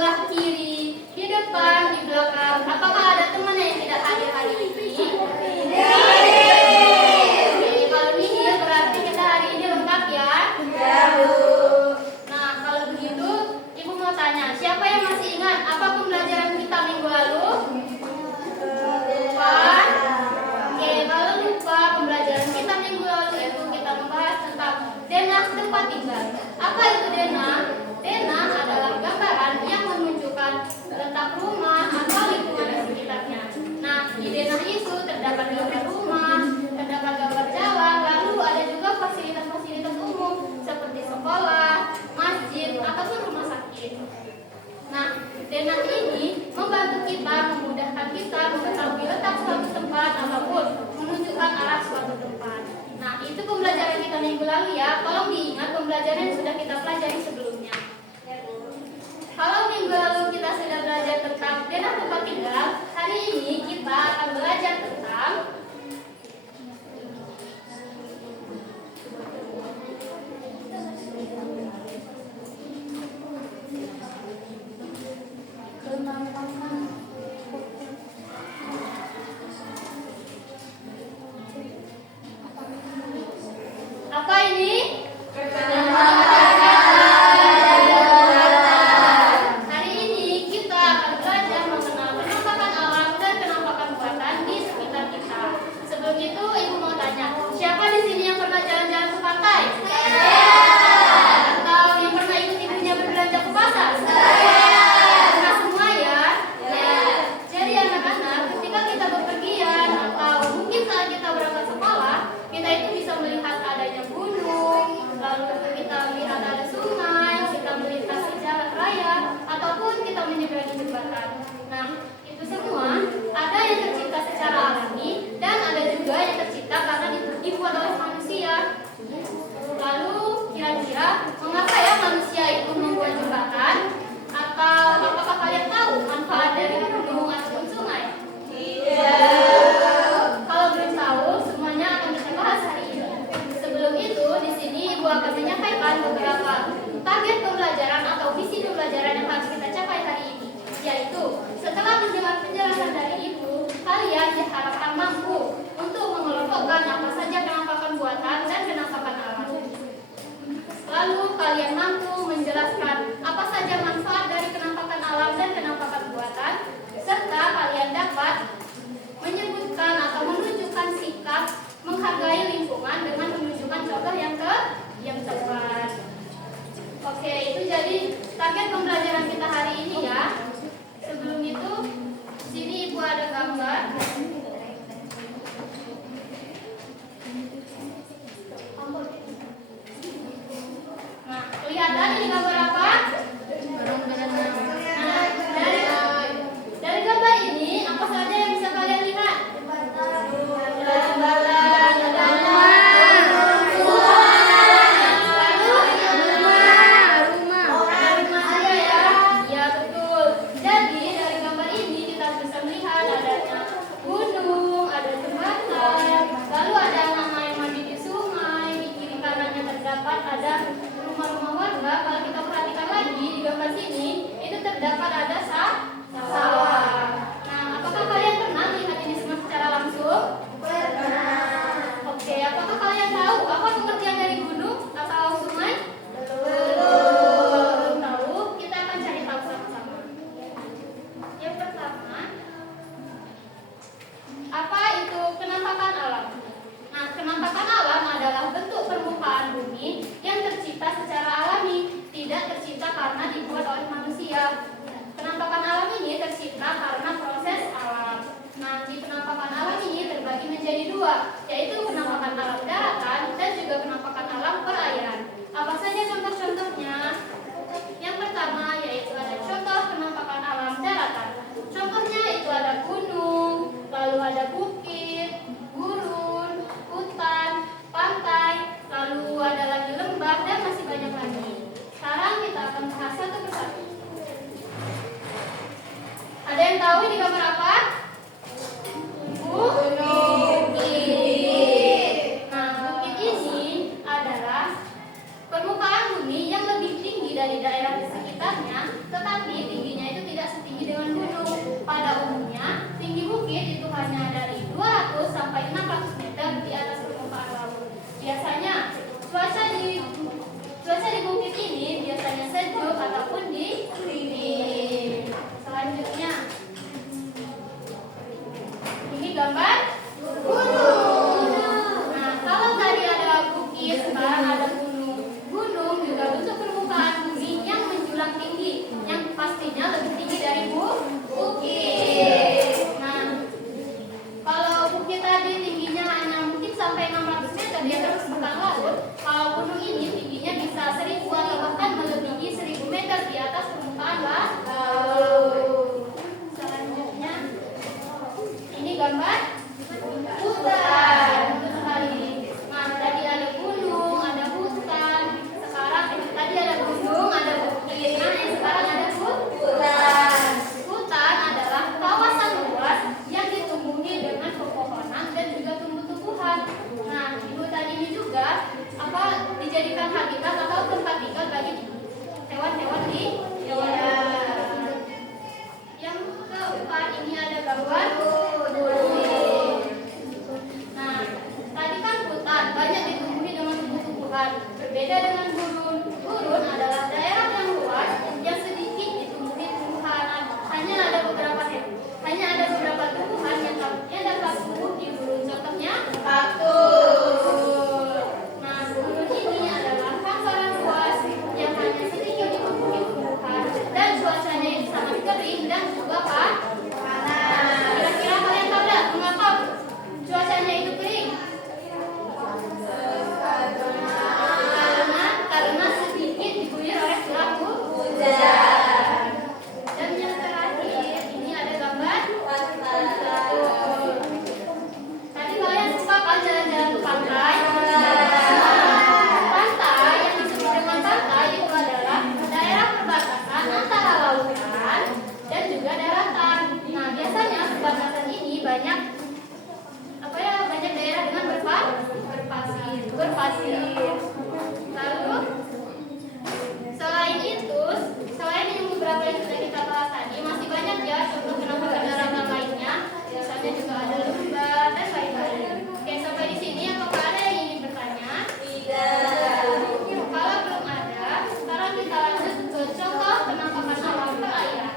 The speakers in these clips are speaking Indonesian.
sebelah kiri, di depan, di belakang. Apakah ada temannya yang tidak hadir hari ini? Oke, kalau nihil berarti kita hari ini lengkap ya? Nah, kalau begitu, Ibu mau tanya, siapa yang masih ingat apa pembelajaran kita minggu lalu? Lupa? Oke, kalau lupa, pembelajaran kita minggu lalu itu kita membahas tentang denah tempat tinggal. Apa itu denah? Denah adalah gambaran yang menunjukkan letak rumah atau lingkungan di sekitarnya. Nah, di denah itu terdapat gambar rumah, terdapat gambar jalan, lalu ada juga fasilitas-fasilitas umum seperti sekolah, masjid, ataupun rumah sakit. Nah, denah ini membantu kita, memudahkan kita mengetahui letak suatu tempat ataupun menunjukkan arah suatu tempat. Nah, itu pembelajaran kita minggu lalu ya. Tolong diingat pembelajaran yang sudah kita pelajari sebelumnya. Kalau minggu lalu kita sudah belajar tentang denah tempat tinggal, hari ini kita akan belajar tentang apa ini? Hari ini kita akan belajar mengenal penampakan alam dan penampakan buatan di sekitar kita. Sebelum itu, Ibu mau tanya, siapa di sini yang pernah jalan-jalan ke pantai? Atau yang pernah ikut ibunya berbelanja ke pasar? Pernah semua ya? Jadi anak-anak, ketika kita bepergian atau mungkin saat kita berangkat sekolah, kita itu bisa melihat adanya gunung, lalu kita melihat ada sungai, kita melintasi jalan raya, ataupun kita menyeberangi jembatan. Nah, itu semua ada yang tercipta secara alami dan ada juga yang tercipta karena dibuat oleh manusia. Lalu kira-kira mengapa ya manusia itu membuat jembatan? Atau apakah kalian tahu manfaat dari gunung ataupun sungai? Kalau belum tahu, semuanya akan kita bahas hari ini. Sebelum itu, di sini Ibu akan menyampaikan beberapa target pembelajaran atau visi pembelajaran yang harus kita capai hari ini, yaitu setelah mendengar penjelasan dari Ibu, kalian diharapkan mampu untuk mengelompokkan apa saja penampakan buatan dan penampakan alam. Lalu kalian mampu menjelaskan apa saja manfaat dari penampakan alam dan penampakan buatan, serta kalian dapat menyebutkan atau menunjukkan sikap menghargai lingkungan dengan menunjukkan contoh yang tepat. Oke, itu jadi target pembelajaran kita hari ini ya. Sebelum itu, sini Ibu ada gambar. Nah, kelihatan ini gambar apa? Nah, dari gambar ini apa saja yang bisa kalian lihat? Ada rumah-rumah warga. Kalau kita perhatikan lagi di gambar sini, itu terdapat ada sawah. Nah, apakah kalian pernah melihat ini semua secara langsung? Pernah. Oke, apakah kalian tahu apa pengertian dari gunung atau sungai? Belum tahu. Kita akan cari tahu sama-sama. Yang pertama, apa itu penampakan alam? Nah, penampakan alam adalah bentuk permukaan bumi yang tercipta secara alami, tidak tercipta karena dibuat oleh manusia. Penampakan alam ini tercipta karena proses alam. Nah, di penampakan alam ini terbagi menjadi dua, yaitu penampakan alam daratan dan juga penampakan alam perairan. Apa saja contoh-contohnya? Yang pertama yaitu ada contoh penampakan alam daratan. Contohnya itu ada gunung, lalu ada bukit, gurun, hutan, pantai, lalu ada lagi lembah dan masih banyak lagi. Sekarang kita akan bahas satu persatu. Ada yang tahu ini gambar apa? Bukit. Nah, bukit ini adalah permukaan bumi yang lebih tinggi dari daerah di sekitarnya, tetapi tingginya Berbeda dengan gurun. Gurun adalah daerah yang luas yang sedikit ditumbuhi tumbuhan. Hanya ada beberapa tumbuhan yang dapat tumbuh di gurun. Contohnya kaktus. Nah, gurun ini adalah hamparan luas yang hanya sedikit ditumbuhi tumbuhan dan cuacanya itu sangat kering dan juga panas. Kira-kira kalian tahu nggak mengapa cuacanya itu kering? Karena sedikit diguyur oleh curah hujan. Dan yang terakhir ini ada gambar tadi kalian suka kan jalan-jalan ke pantai? Pantai yang disebut dengan pantai itu adalah daerah perbatasan antara lautan dan juga daratan. Nah, biasanya perbatasan ini banyak daerah dengan berpasir. Lalu selain yang beberapa yang sudah kita bahas tadi, masih banyak ya contoh penampakan daratan lainnya. Biasanya juga ada lumba dan lain-lain. Oke, sampai di sini apakah ada yang ingin bertanya? Tidak. Kalau belum ada, sekarang kita lanjut ke contoh penampakan alam perairan.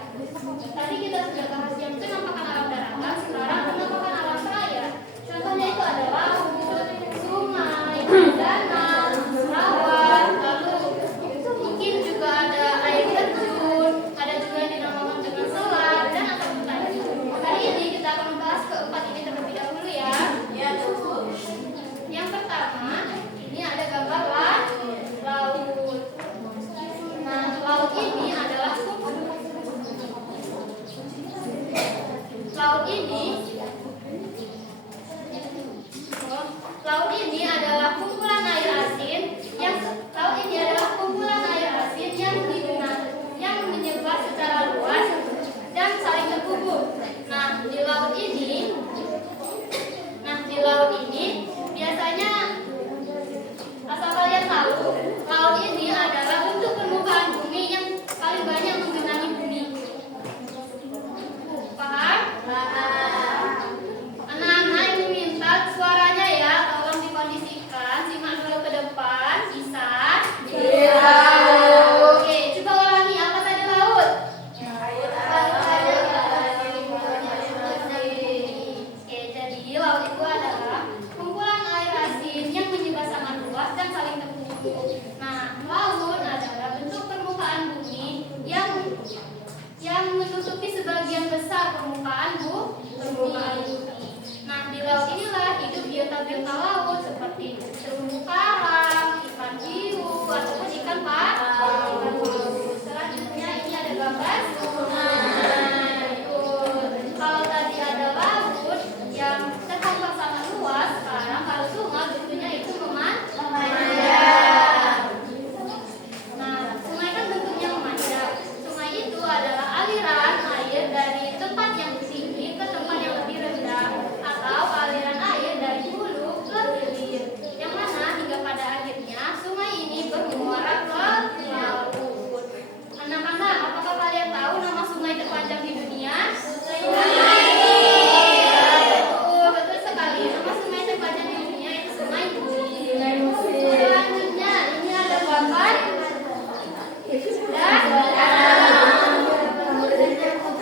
Tadi kita sudah bahas yang penampakan alam daratan, sekarang penampakan alam perairan. Contohnya itu adalah laut, sungai, danau, rawa, lalu mungkin juga ada air terjun, ada juga yang dinamakan dengan selat dan atau hutan. Hari ini kita akan membahas keempat ini terlebih dahulu ya. Yang pertama, ini ada gambar laut. Nah, laut ini adalah kumpulan air asin yang menyebar secara luas dan saling terhubung. Nah, di laut ini biasanya asal kalian tahu, laut ini adalah bentuk permukaan bumi yang paling banyak menggenangi bumi. Paham? Anak-anak ini minta suaranya ya, tolong dikondisikan, simak dulu ke depan, bisa? Iya. Oke, coba ulangi apa tadi laut? Oke, jadi laut itu adalah kumpulan air asin yang menyebar sangat luas dan saling terhubung. Nah, laut adalah bentuk permukaan bumi yang menutupi sebagian besar permukaan bumi. Nah, di laut inilah hidup biota-biota laut seperti terumbu karang, ikan hiu, ataupun ikan paus. Selanjutnya ini ada gambar sungai. Kalau tadi ada laut yang terhampar sangat luas, sekarang kalau sungai bentuknya itu memanjang. Nah, sungai kan bentuknya memanjang. Sungai itu adalah aliran air dari tempat yang tinggi ke tempat yang lebih rendah, atau aliran air dari hulu ke hilir, yang mana hingga pada akhirnya sungai ini bermuara ke laut. Anak-anak, apakah kalian tahu nama sungai terpanjang di dunia? Betul sekali. Nama sungai terpanjang di dunia itu Sungai Nil. Selanjutnya ini ada gambar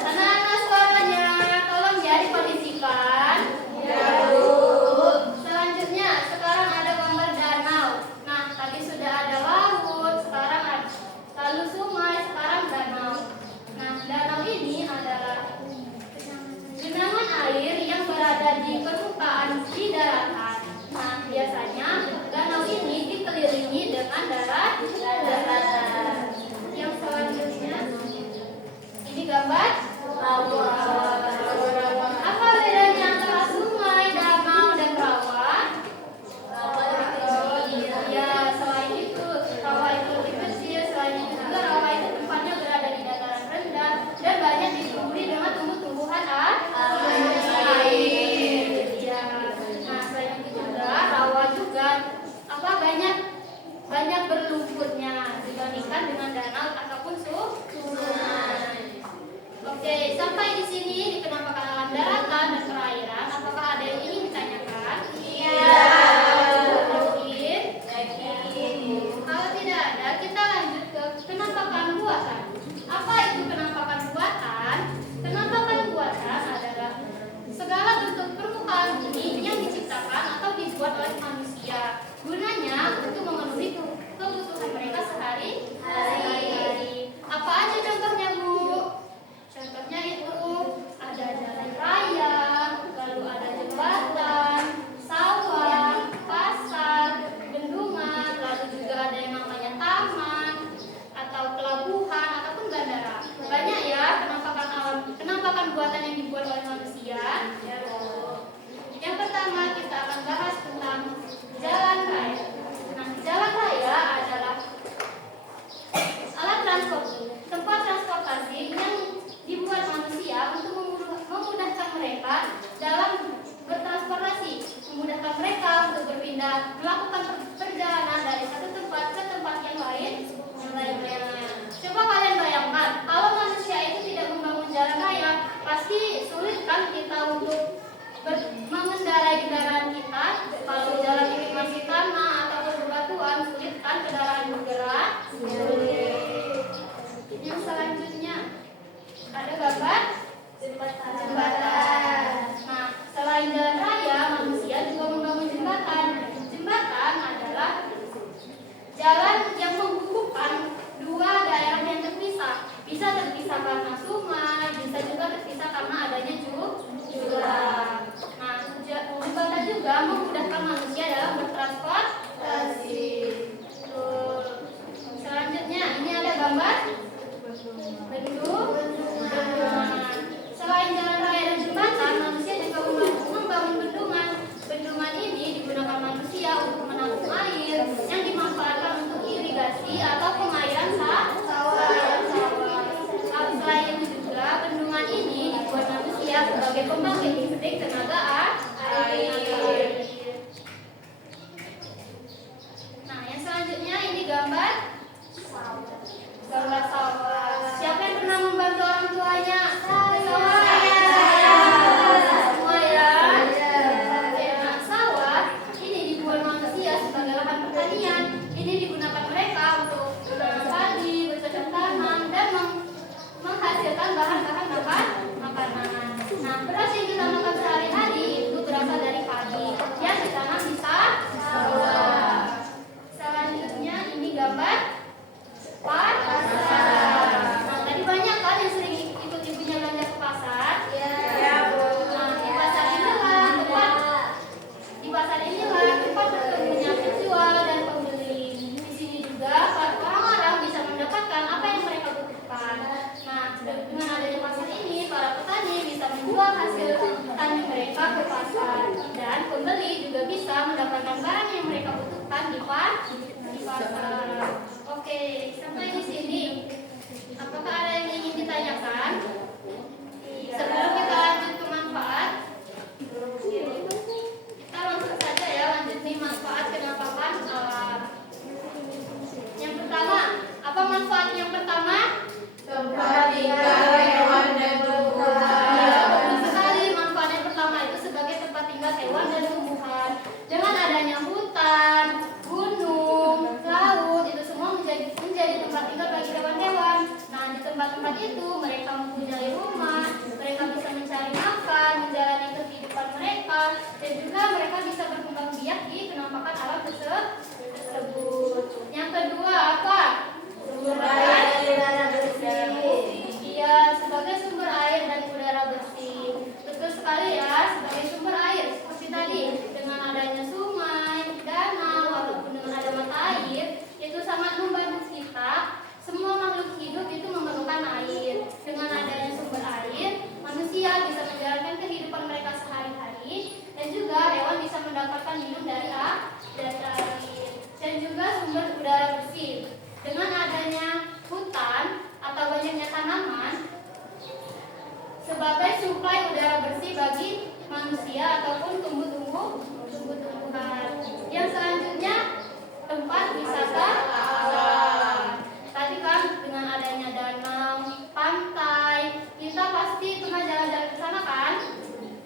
anak-anak suaranya tolong ya dikondisikan. Selanjutnya sekarang ada gambar danau. Nah, tadi sudah ada laut, sekarang ada lalu sungai, sekarang danau. Nah, danau ini adalah genangan air yang berada di permukaan di daratan. Nah, biasanya danau ini dikelilingi dengan daratan. Yang selanjutnya ini gambar laut. Apa bedanya antara sungai, danau, dan rawa? Ya, selain itu rawa itu lebih kecil. Selain itu juga rawa itu tempatnya berada di dataran rendah dan banyak ditumbuhi dengan tumbuh-tumbuhan air. Ya. Nah, selain itu juga rawa juga banyak berlumpurnya dibandingkan dengan danau ataupun sungai. Oke, sampai di sini di penampakan alam daratan dan perairan. Apakah ada yang ingin ditanyakan? Iya. Yakin? buatan. Apa itu penampakan buatan? Penampakan buatan adalah segala bentuk permukaan bumi yang diciptakan atau dibuat oleh manusia. Gunanya untuk memenuhi kebutuhan mereka sehari-hari. Apa aja contohnya, Bu? Contohnya itu ada jalan raya, lalu ada jembatan, sawah, pasar, bendungan, lalu juga ada yang namanya taman atau pelabuhan ataupun bandara. Banyak ya penampakan buatan yang dibuat oleh manusia. Yang pertama kita akan bahas tentang jalan raya. Nah, jalan raya adalah alat tempat transportasi yang dibuat manusia untuk memudahkan mereka dalam bertransportasi, memudahkan mereka untuk berpindah, melakukan perjalanan dari satu tempat ke tempat yang lain. Coba kalian bayangkan, kalau manusia itu tidak membangun jalan raya, pasti sulit kan kita untuk mengendarai kendaraan kita. Kalau jalan ini masih tanah atau berbatuan, sulit kan kendaraan bergerak. Yang selanjutnya ada gambar jembatan. Nah, selain jalan raya, manusia juga membangun jembatan. Jembatan adalah jalan yang menghubungkan dua daerah yang terpisah. Bisa terpisah karena sungai, bisa juga terpisah karena adanya jurang. Nah, jembatan juga memudahkan manusia dalam bertransportasi. Selanjutnya, ini ada gambar bendungan. Selain jalan raya dan jembatan, manusia juga membangun bendungan. Bendungan ini digunakan manusia untuk menampung air yang dimanfaatkan untuk irigasi atau pengairan sawah. Selain itu juga bendungan ini dibuat manusia sebagai pembangkit listrik tenaga air. Nah, yang selanjutnya ini gambar sawah. Siapa yang pernah membantu orang tuanya? Semua ya. Nah, sawah ini dibuat manusia sebagai lahan pertanian. Ini digunakan mereka untuk menanam padi, bercocok tanam, dan menghasilkan bahan-bahan makanan. Nah, beras yang kita makan sehari-hari itu berasal dari padi yang ditanam di sawah. Selanjutnya ini gambar pasar. Nah, tadi banyak kan yang sering ikut ibunya belanja ke pasar? Ya, Bu. Nah, di pasar inilah tempat bertemunya penjual dan pembeli. Di sini juga orang-orang bisa mendapatkan apa yang mereka butuhkan. Nah, dengan adanya pasar ini, para petani bisa menjual hasil tani mereka ke pasar, dan pembeli juga bisa mendapatkan barang yang mereka butuhkan di pasar. Oke, sampai di sini. Apakah ada yang ingin ditanyakan? Sebelum kita lanjut ke manfaat, kita langsung saja ya lanjut nih manfaat penampakan alam. Yang pertama, apa manfaat yang pertama? Tempat tinggal hewan dan tumbuhan. Ya, betul sekali. Manfaat yang pertama itu sebagai tempat tinggal hewan dan tumbuhan. Dengan adanya hutan, gunung, laut, itu semua menjadi tempat tinggal bagi hewan-hewan. Nah, di tempat-tempat itu mereka mempunyai rumah, mereka bisa mencari makan, menjalani kehidupan mereka, dan juga mereka bisa berkembang biak di penampakan alam tersebut. Yang kedua apa? Sumber air dan udara bersih. Iya, sebagai sumber air dan udara bersih. Betul sekali ya, sebagai sumber air. Seperti tadi, dengan adanya sungai, danau, walaupun dengan ada mata air, itu sangat membantu kita. Semua makhluk hidup itu memerlukan air. Dengan adanya sumber air, manusia bisa menjalankan kehidupan mereka sehari-hari, dan juga hewan bisa mendapatkan minum dari air. Dan juga sumber udara bersih. Dengan adanya hutan atau banyaknya tanaman sebagai suplai udara bersih bagi manusia ataupun tumbuh-tumbuhan. Yang selanjutnya tempat wisata alam. Tadi kan dengan adanya danau, pantai, kita pasti pernah jalan-jalan ke sana kan?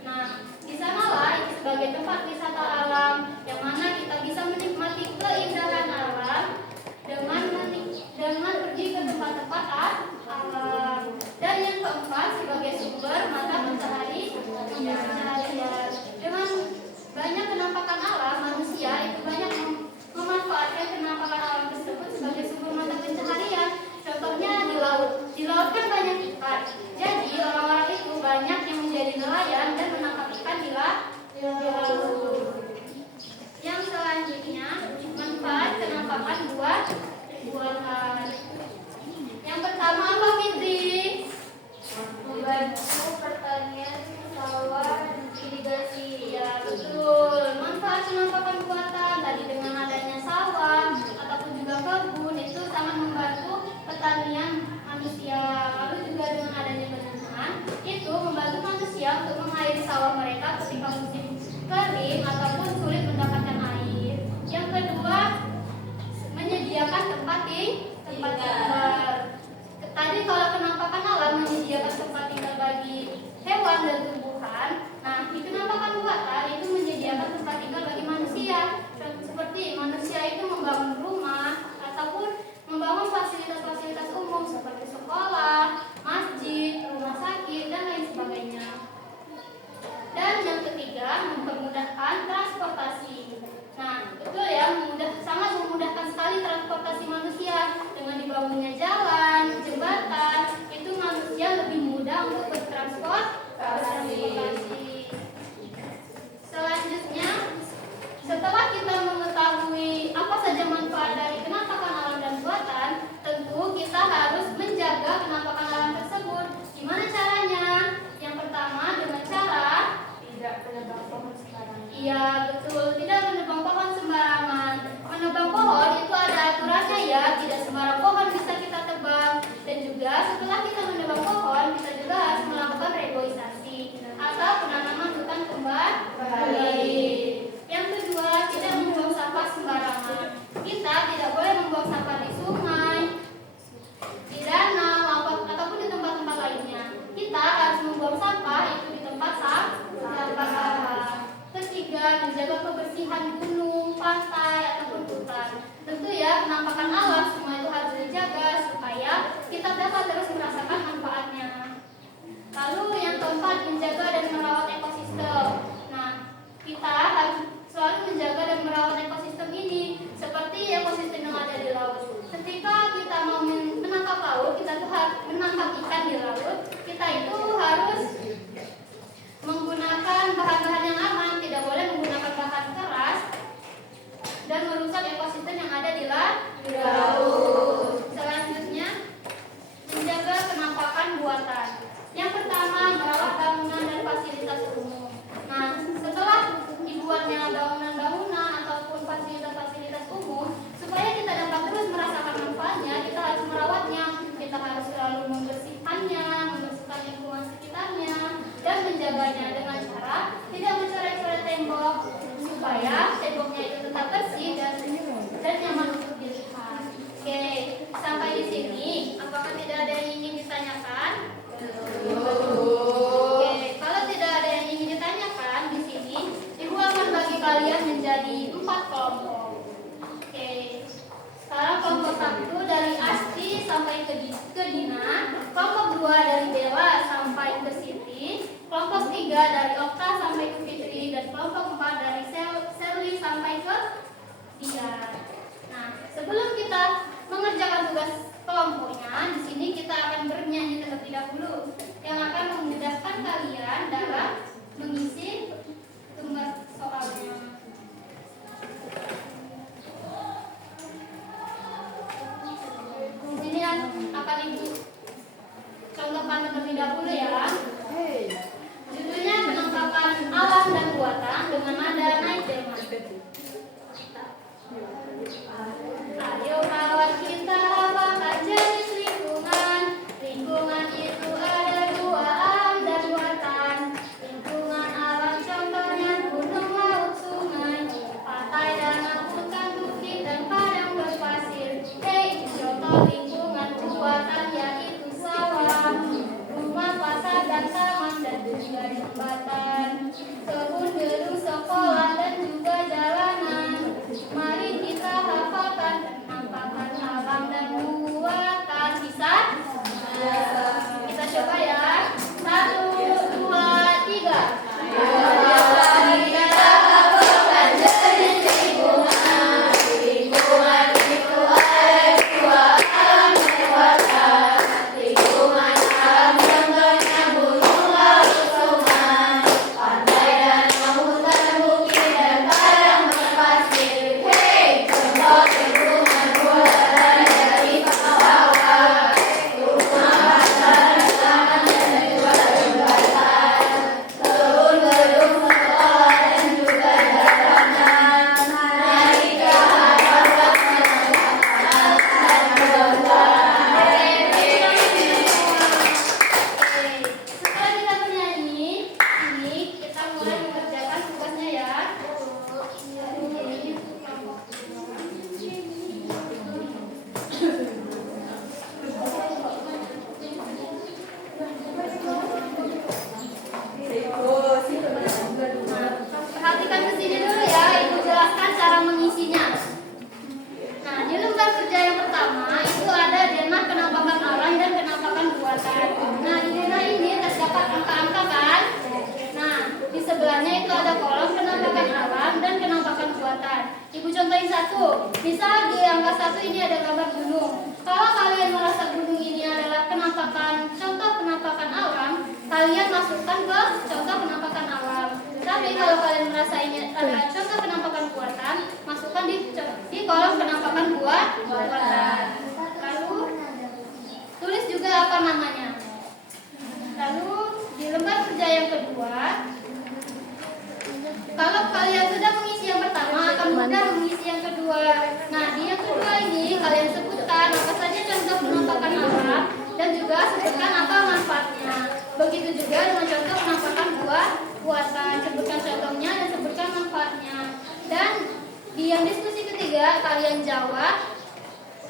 Nah, di sanalah itu sebagai tempat wisata alam yang mana kita bisa menikmati keindahan alam dengan pergi ke tempat-tempat tempat tinggal. Tadi kalau penampakan alam menyediakan tempat tinggal bagi hewan dan tumbuhan, nah di penampakan buatan itu menyediakan tempat tinggal bagi manusia. Seperti manusia itu membangun rumah ataupun membangun fasilitas-fasilitas umum seperti sekolah, masjid, rumah sakit, dan lain sebagainya. Dan yang ketiga, mempermudahkan transportasi. Nah, betul ya, sangat memudahkan sekali transportasi manusia. Dengan dibangunnya jalan, jembatan, itu manusia lebih mudah untuk bertransportasi. Selanjutnya, setelah kita mengetahui apa saja manfaat dari penampakan alam dan buatan, tentu kita harus menjaga penampakan alam tersebut. Gimana caranya? Yang pertama, dengan cara Tidak menebang pohon sembarangan. iya, betul. Tidak menebang pohon sembarangan. Menebang pohon itu ada aturannya ya. Tidak sembarang pohon bisa kita tebang. Dan juga setelah kita menebang pohon, kita juga harus melakukan reboisasi atau penanaman hutan kembali. Yang kedua, tidak membuang sampah sembarangan. Kita tidak boleh membuang sampah di sungai, di danau, ataupun di tempat-tempat lainnya. Kita harus membuang sampah itu di tempat sampah. Ketiga, menjaga kebersihan gunung, pantai, ataupun hutan. Tentu ya, penampakan alam semua itu harus dijaga supaya kita dapat terus merasakan manfaatnya. Lalu yang keempat, menjaga dan merawat ekosistem. Nah, kita harus selalu menjaga dan merawat ekosistem ini seperti ekosistem yang ada di laut. Ketika kita mau menangkap laut, kita tuh harus menangkap ikan di laut. Kita itu harus menggunakan bahan-bahan yang aman, tidak boleh menggunakan bahan keras dan merusak ekosistem yang ada di laut. Selanjutnya, menjaga penampakan buatan. Yang pertama, merawat bangunan dan fasilitas umum. Nah, setelah dibuatnya bangunan-bangunan ataupun fasilitas-fasilitas umum, supaya kita dapat terus merasakan manfaatnya, kita harus merawatnya. Kita harus selalu membersihkannya, membersihkan lingkungan sekitarnya, dan menjaganya dengan cara tidak mencoret-coret tembok, supaya temboknya itu tetap bersih dan nyaman untuk dilihat. Oke, sampai di sini. Apakah tidak ada yang ingin ditanyakan? Oke, kalau tidak ada yang ingin ditanyakan di sini, Ibu akan bagi kalian menjadi 4 kelompok. Oke, sekarang kelompok 1 dari Asti sampai ke Dina, kelompok 2 dari Bella sampai ke Siti, kelompok 3 dari Okta sampai ke Fitri, dan kelompok 4 dari Selly sampai ke Dian. Nah, sebelum kita mengerjakan tugas kelompoknya, di sini kita akan bernyanyi terlebih dahulu yang akan memudahkan kalian dalam mengisi tugas soalnya. Di sini akan Ibu contohkan terlebih dahulu ya. Judulnya penampakan alam dan buatan dengan nada naik tema. Ayo kawan kita apakan jenis lingkungan. Lingkungan itu ada 2 alam dan buatan. Lingkungan alam lembar kerja yang pertama itu ada denah penampakan alam dan penampakan buatan. Nah, di denah ini terdapat angka-angka kan? Nah, di sebelahnya itu ada kolom penampakan alam dan penampakan buatan. Ibu contohin satu. Misal di angka 1 ini ada gambar gunung. Kalau kalian merasa gunung ini adalah contoh penampakan alam, kalian masukkan ke contoh penampakan alam. Tapi kalau kalian merasa ini adalah contoh penampakan buatan, masukkan di kolom penampakan buatan. Lalu tulis juga apa namanya. Lalu di lembar kerja yang kedua, kalau kalian sudah mengisi yang pertama, akan mudah mengisi yang kedua. Nah, di yang kedua ini kalian sebutkan apa saja contoh penampakan alam dan juga sebutkan apa manfaatnya. Begitu juga dengan contoh penampakan buatan, sebutkan contohnya dan sebutkan manfaatnya. Dan di yang diskusi ketiga kalian jawab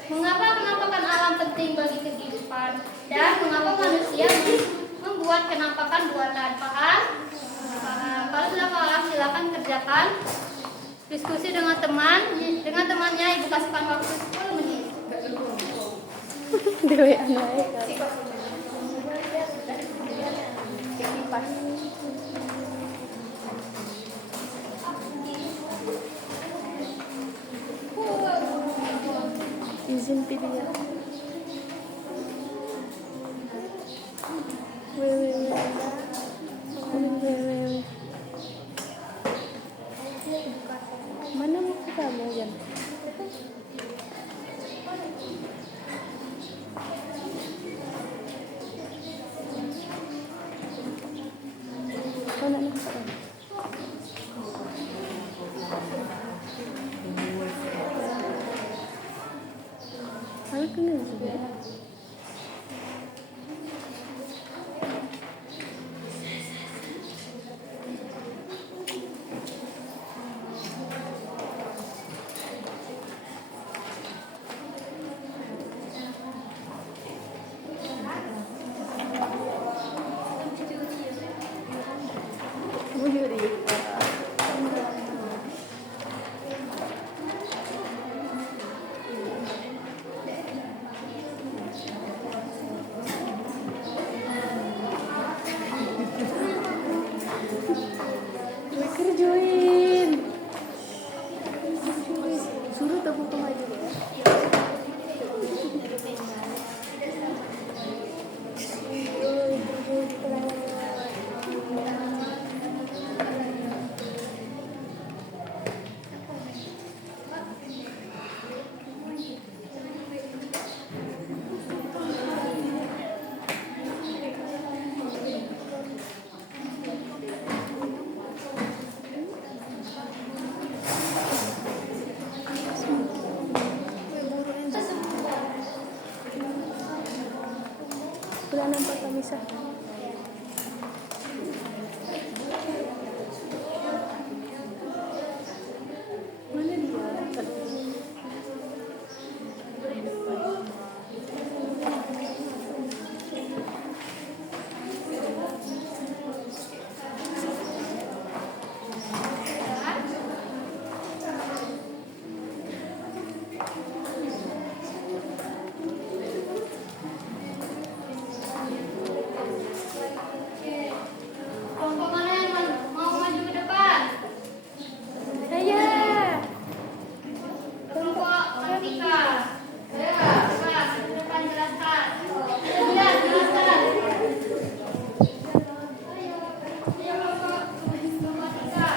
mengapa penampakan alam penting bagi kehidupan dan mengapa manusia membuat penampakan buatan. Paham? Kalau sudah paham, silakan kerjakan diskusi dengan temannya. Ibu kasihkan waktu 10 menit. Dewi anak. Izin video. Mana muka kamu, Jan? Mana muka kamu? Aku kenal juga. Kamu juga di kerjain. Suruh tepuk aja ya. Bulan nampak kami sah. Mana dia? Kelompok mana yang mau maju ke depan? Saya. Kelompok Kartika. Jelaskan, jelaskan. Ya, jelaskan. Ayo kelompok Kartika.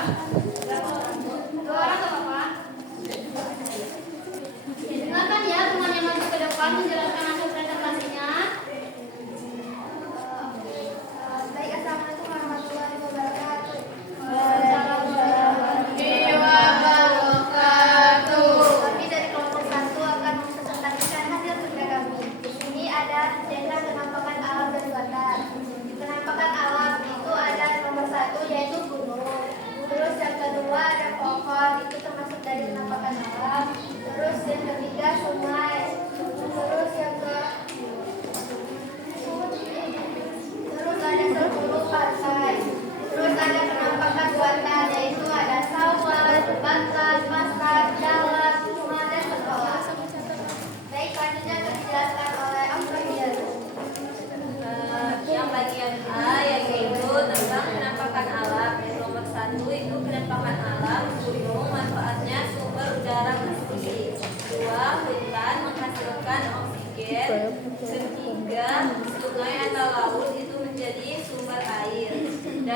Dua orang atau apa? Dengarkan ya, teman yang maju ke depan menjelaskan hasil presentasinya. Baik, assalamualaikum warahmatullahi wabarakatuh. Kami dari kelompok 1 akan mempresentasikan hasil kerja kami. Di sini ada denah penampakan alam dan buatan. Penampakan alam itu ada nomor 1 yaitu gunung. Terus yang kedua ada pohon, itu termasuk dari penampakan alam. Terus yang ketiga sungai. Terus yang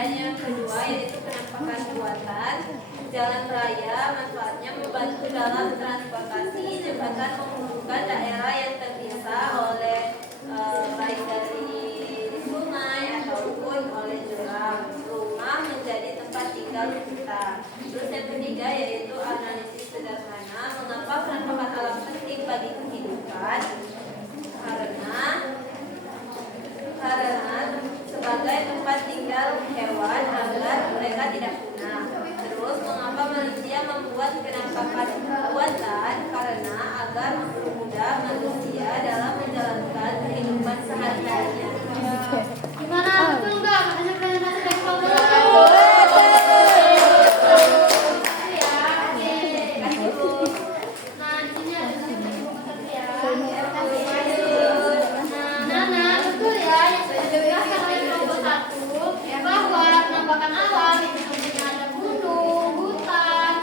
Dan yang kedua yaitu penampakan buatan. Jalan raya manfaatnya membantu dalam transportasi. Jembatan menghubungkan daerah yang terpisah oleh baik dari sungai ataupun oleh jurang. Rumah menjadi tempat tinggal kita. Terus yang ketiga yaitu analisis sederhana. Mengapa penampakan alam penting bagi kehidupan? Karena sebagai tempat tinggal hewan agar mereka tidak punah. Terus mengapa manusia membuat penampakan buatan? Karena agar mempermudah manusia dalam menjalankan kehidupan sehari-harinya. Gimana? Betul nggak? Katanya presentasi dari kelompok satu. Ya, oke. Nah, di sini ada tulisan dari kelompok satu ya. Nah, Nana, betul ya yang sudah dijelaskan oleh kelompok satu bahwa penampakan alam itu sebenarnya ada gunung, hutan,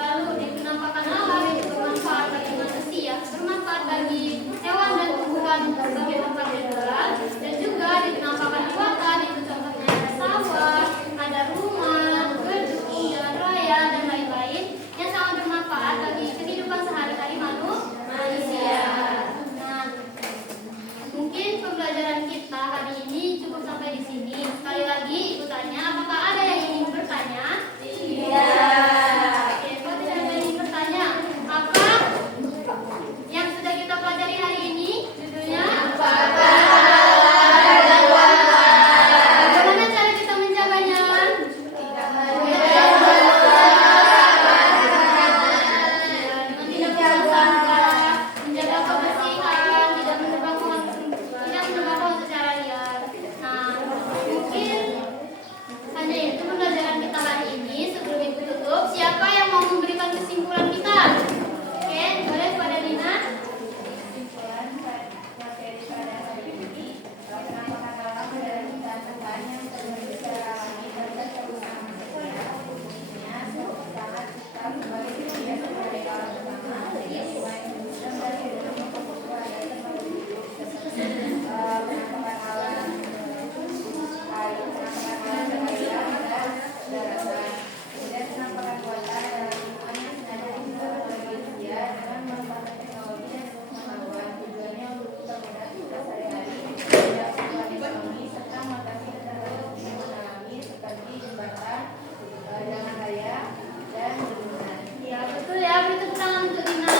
lalu di penampakan alam itu bermanfaat bagi manusia, bermanfaat bagi hewan dan tumbuhan sebagai tempat tinggal, dan juga di penampakan buatan itu contohnya ada sawah, ada rumah, gedung, jalan raya dan lain-lain yang sangat bermanfaat bagi kehidupan sehari-hari manusia. Nah, mungkin pembelajaran kita hari ini cukup sampai di sini. Sekali lagi ibu tanya, apakah ada yang ingin bertanya? Oke, kalau tidak ada yang ingin bertanya, apa yang sudah kita pelajari hari ini? Judulnya apa? Bagaimana cara kita menjaganya? Dengan tidak membuang sampah, menjaga kebersihan, tidak menebang pohon secara liar. Nah, mungkin hanya itu pembelajaran kita hari ini. Sebelum ibu tutup, siapa yang mau memberikan kesimpulan kita? Oke, boleh pada Dina. Kesimpulan materi pada hari ini, penampakan alam adalah tindakan yang terjadi secara alami dan berkesan manusia. Fungsinya sangat besar sebagai media sebagai alat utama dari lingkungan dan dari hidup kebutuhan dan tempat hidup. Penampakan alam, air, penampakan alam dan air dan daratan. Kemudian penampakan buatan adalah lingkungan yang sengaja dibuat oleh manusia dengan mengembangkan teknologi dan pengetahuan. Tujuannya untuk mempermudah tugas sehari-hari, tidak persoalan ekonomi, serta mengatasi ketergantungan alami seperti jembatan, jalan raya, dan bendungan. Ya, betul ya. Beri tepuk tangan untuk Dina.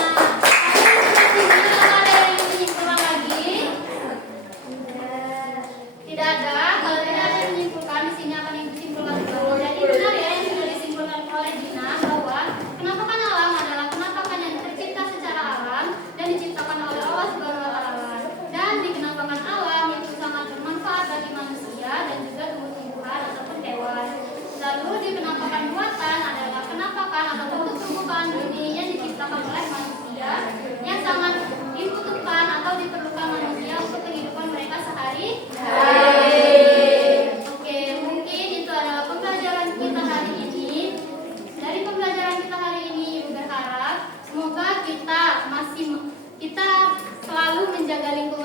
Ada yang ingin menyimpulkan lagi? Tidak ada. Kalau tidak ada yang menyimpulkan, di sini akan ibu simpulkan dulu. Jadi benar ya yang sudah disimpulkan oleh Dina bahwa penampakan alam adalah penampakan yang tercipta secara alam dan diciptakan oleh Allah Subhanahu wa Ta'ala. Dan di penampakan alam itu sangat bermanfaat bagi manusia dan juga tumbuh-tumbuhan ataupun hewan. Lalu di penampakan buatan adalah penampakan atau bentuk permukaan bumi yang diciptakan oleh manusia yang sangat dibutuhkan atau diperlukan manusia untuk kehidupan mereka sehari-hari. Oke, mungkin itu adalah pembelajaran kita hari ini. Dari pembelajaran kita hari ini, ibu berharap semoga kita selalu menjaga lingkungan